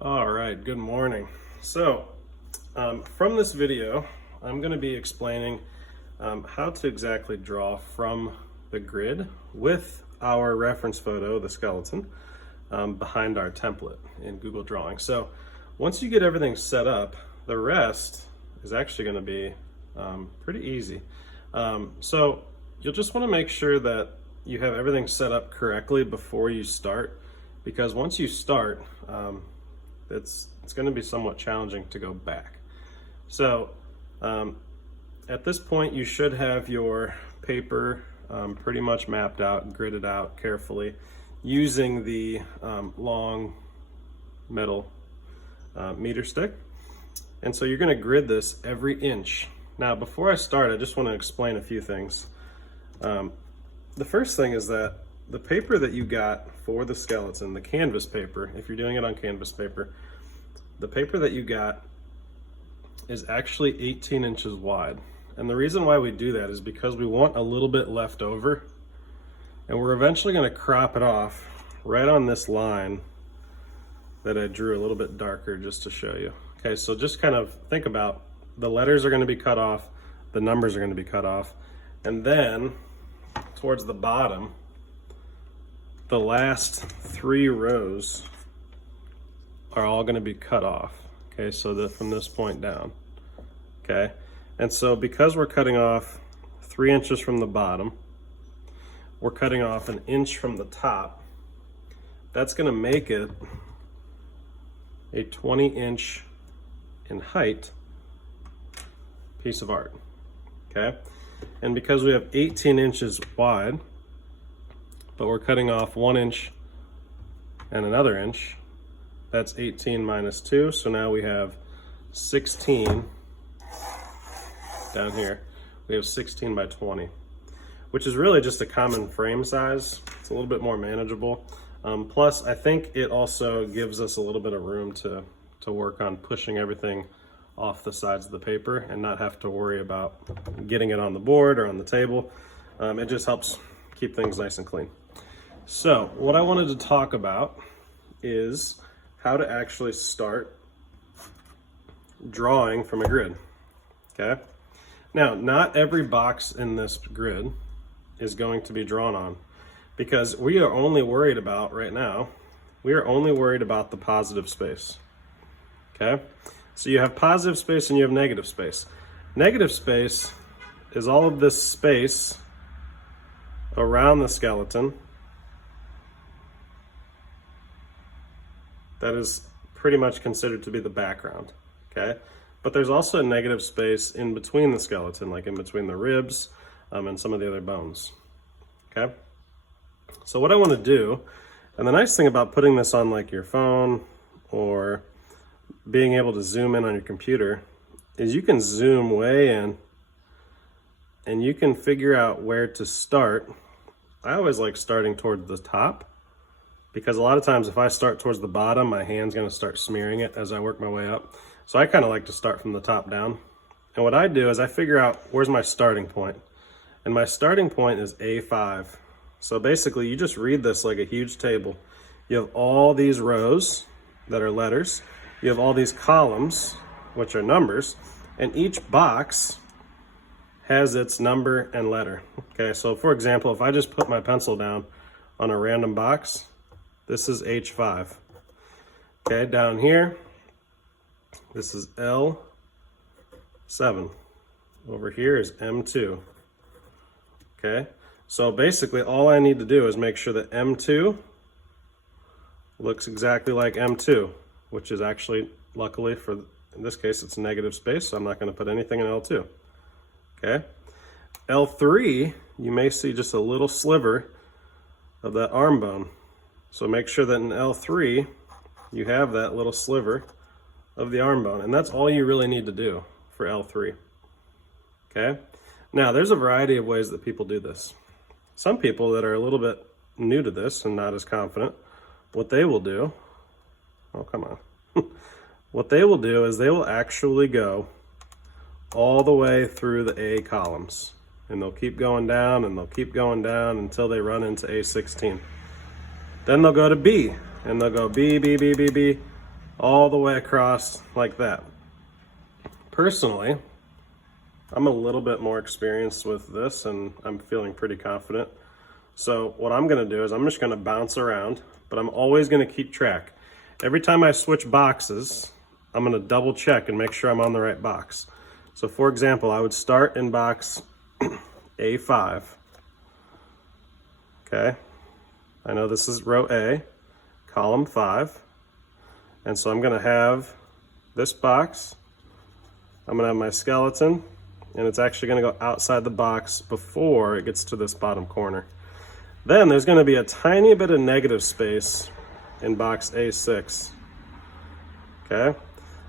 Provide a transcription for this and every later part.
All right, good morning. So, from this video, I'm going to be explaining how to exactly draw from the grid with our reference photo, the skeleton, behind our template in Google Drawing. So, once you get everything set up, the rest is actually going to be pretty easy. So, you'll just want to make sure that you have everything set up correctly before you start, because once you start, it's going to be somewhat challenging to go back. So at this point, you should have your paper pretty much mapped out, gridded out carefully, using the long metal meter stick. And so you're going to grid this every inch. Now, before I start, I just want to explain a few things. The first thing is that the paper that you got for the skeleton, the canvas paper, if you're doing it on canvas paper, the paper that you got is actually 18 inches wide. And the reason why we do that is because we want a little bit left over, and we're eventually going to crop it off right on this line that I drew a little bit darker just to show you. Okay, so just kind of think about the letters are going to be cut off, the numbers are going to be cut off, and then towards the bottom, the last 3 rows are all going to be cut off. Okay, so that from this point down. Okay, and so because we're cutting off 3 inches from the bottom, we're cutting off 1 inch from the top. That's going to make it a 20-inch in height piece of art. Okay, and because we have 18 inches wide, but we're cutting off 1 inch and another inch, that's 18 minus 2, so now we have 16 down here. We have 16 by 20, which is really just a common frame size. It's a little bit more manageable. Plus, I think it also gives us a little bit of room to work on pushing everything off the sides of the paper and not have to worry about getting it on the board or on the table. It just helps keep things nice and clean. So what I wanted to talk about is how to actually start drawing from a grid. Okay, now not every box in this grid is going to be drawn on, because we are only worried about right now, we are only worried about the positive space. Okay, so you have positive space and you have negative space. Negative space is all of this space around the skeleton that is pretty much considered to be the background. Okay, but there's also a negative space in between the skeleton, like in between the ribs and some of the other bones. Okay, so what I want to do, and the nice thing about putting this on like your phone or being able to zoom in on your computer, is you can zoom way in and you can figure out where to start. I always like starting towards the top, because a lot of times if I start towards the bottom, my hand's going to start smearing it as I work my way up. So I kind of like to start from the top down. And what I do is I figure out where's my starting point. And my starting point is A5. So basically you just read this like a huge table. You have all these rows that are letters. You have all these columns, which are numbers. And each box has its number and letter. Okay, so for example, if I just put my pencil down on a random box, this is H5. Okay, down here, this is L7. Over here is M2. Okay, so basically all I need to do is make sure that M2 looks exactly like M2, which is actually, luckily for, in this case, it's negative space, so I'm not going to put anything in L2. Okay, L3, you may see just a little sliver of that arm bone. So make sure that in L3, you have that little sliver of the arm bone, and that's all you really need to do for L3. Okay, now there's a variety of ways that people do this. Some people that are a little bit new to this and not as confident, what they will do, oh come on, what they will do is they will actually go all the way through the A columns, and they'll keep going down and they'll keep going down until they run into A16. Then they'll go to B, and they'll go B, B, B, B, B, all the way across like that. Personally, I'm a little bit more experienced with this and I'm feeling pretty confident. So what I'm gonna do is I'm just gonna bounce around, but I'm always gonna keep track. Every time I switch boxes, I'm gonna double check and make sure I'm on the right box. So for example, I would start in box A5. Okay, I know this is row A, column 5. And so I'm gonna have this box, I'm gonna have my skeleton, and it's actually gonna go outside the box before it gets to this bottom corner. Then there's gonna be a tiny bit of negative space in box A6. Okay,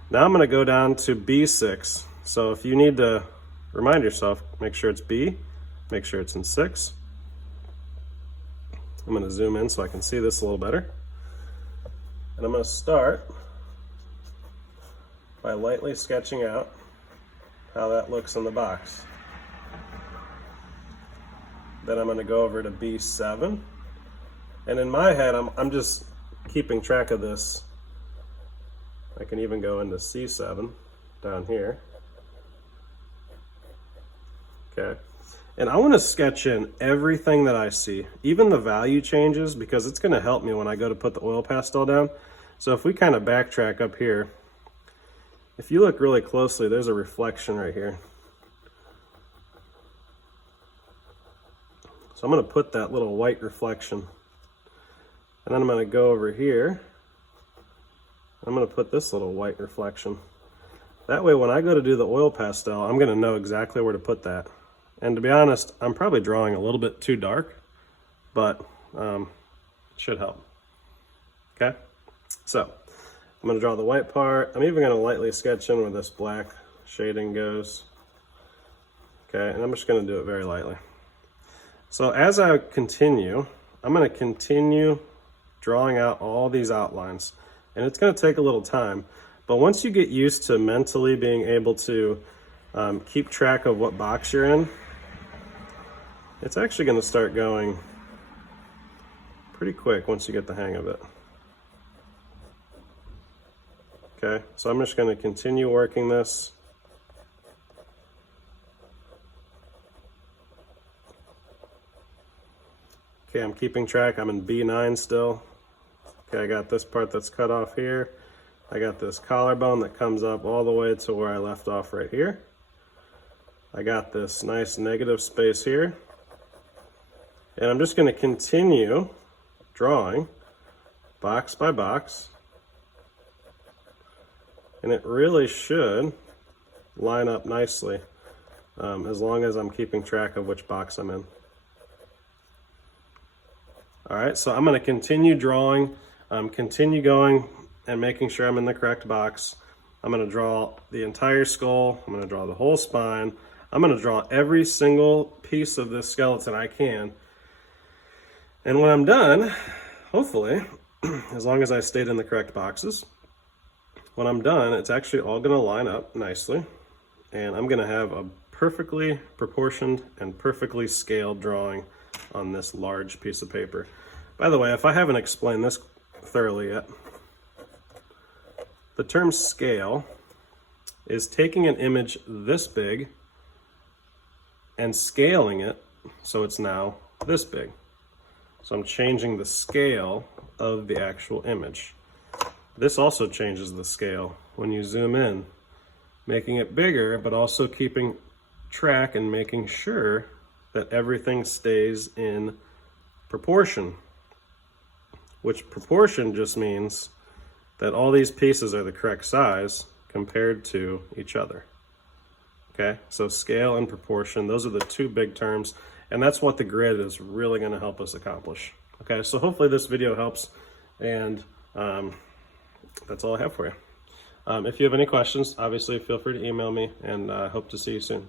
now I'm gonna go down to B6. So if you need to remind yourself, make sure it's B, make sure it's in 6. I'm gonna zoom in so I can see this a little better. And I'm gonna start by lightly sketching out how that looks in the box. Then I'm gonna go over to B7. And in my head, I'm just keeping track of this. I can even go into C7 down here. Okay. And I want to sketch in everything that I see, even the value changes, because it's going to help me when I go to put the oil pastel down. So if we kind of backtrack up here, if you look really closely, there's a reflection right here. So I'm going to put that little white reflection. And then I'm going to go over here. I'm going to put this little white reflection. That way when I go to do the oil pastel, I'm going to know exactly where to put that. And to be honest, I'm probably drawing a little bit too dark, but it should help. Okay, so I'm going to draw the white part. I'm even going to lightly sketch in where this black shading goes. Okay, and I'm just going to do it very lightly. So as I continue, I'm going to continue drawing out all these outlines. And it's going to take a little time. But once you get used to mentally being able to keep track of what box you're in, it's actually going to start going pretty quick once you get the hang of it. Okay, so I'm just going to continue working this. Okay, I'm keeping track. I'm in B9 still. Okay, I got this part that's cut off here. I got this collarbone that comes up all the way to where I left off right here. I got this nice negative space here. And I'm just going to continue drawing box by box. And it really should line up nicely as long as I'm keeping track of which box I'm in. All right, so I'm going to continue drawing, continue going and making sure I'm in the correct box. I'm going to draw the entire skull. I'm going to draw the whole spine. I'm going to draw every single piece of this skeleton I can. And when I'm done, hopefully, as long as I stayed in the correct boxes, when I'm done, it's actually all going to line up nicely. And I'm going to have a perfectly proportioned and perfectly scaled drawing on this large piece of paper. By the way, if I haven't explained this thoroughly yet, the term scale is taking an image this big and scaling it so it's now this big. So I'm changing the scale of the actual image. This also changes the scale when you zoom in, making it bigger, but also keeping track and making sure that everything stays in proportion, which proportion just means that all these pieces are the correct size compared to each other. Okay, so scale and proportion, those are the two big terms, and that's what the grid is really going to help us accomplish. Okay, so hopefully this video helps, and that's all I have for you. If you have any questions, obviously feel free to email me, and I hope to see you soon.